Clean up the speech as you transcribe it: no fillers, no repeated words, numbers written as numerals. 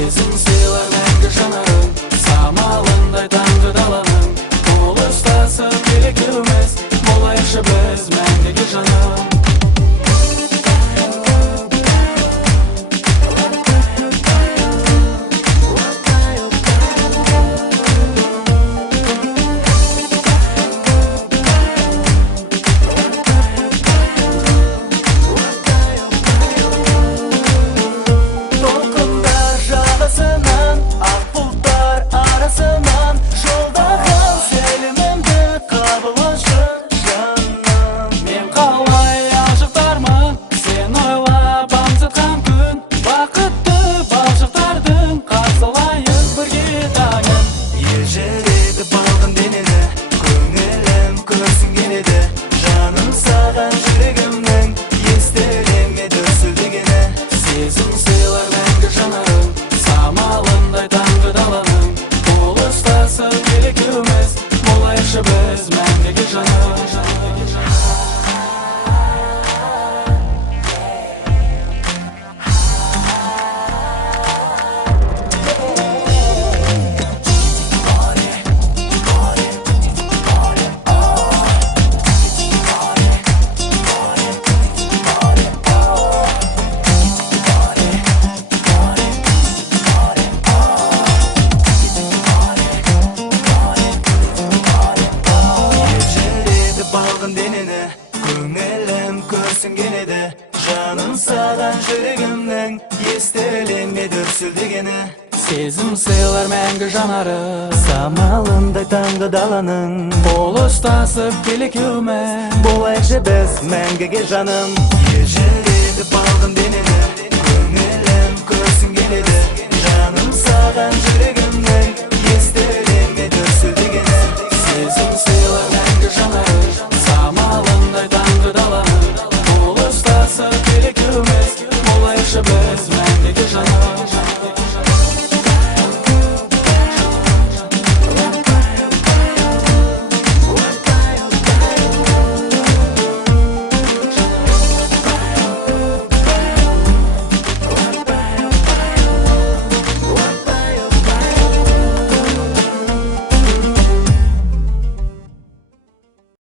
Сезім сыйлар мәңгі жанарың, самалындай таңғы даланың. Қол ұстасып келекеуміз, болайықшы біз мәңгіге жаным. Сезім сыйлар мәңгі жанарың, самалындай таңғы даланың. Қол ұстасып келекеуміз, болайықшы біз мәңгіге жаным. Көңілім көрсінген еді, жаным саған жүрегімнің естілеме дүрсілдегені. Сезім сыйлар мәңгі жанарың, самалындай таңғы даланың. Қол ұстасып келекеуміз, болайықшы біз мәңгіге жаным. Ежіреді балғын денені,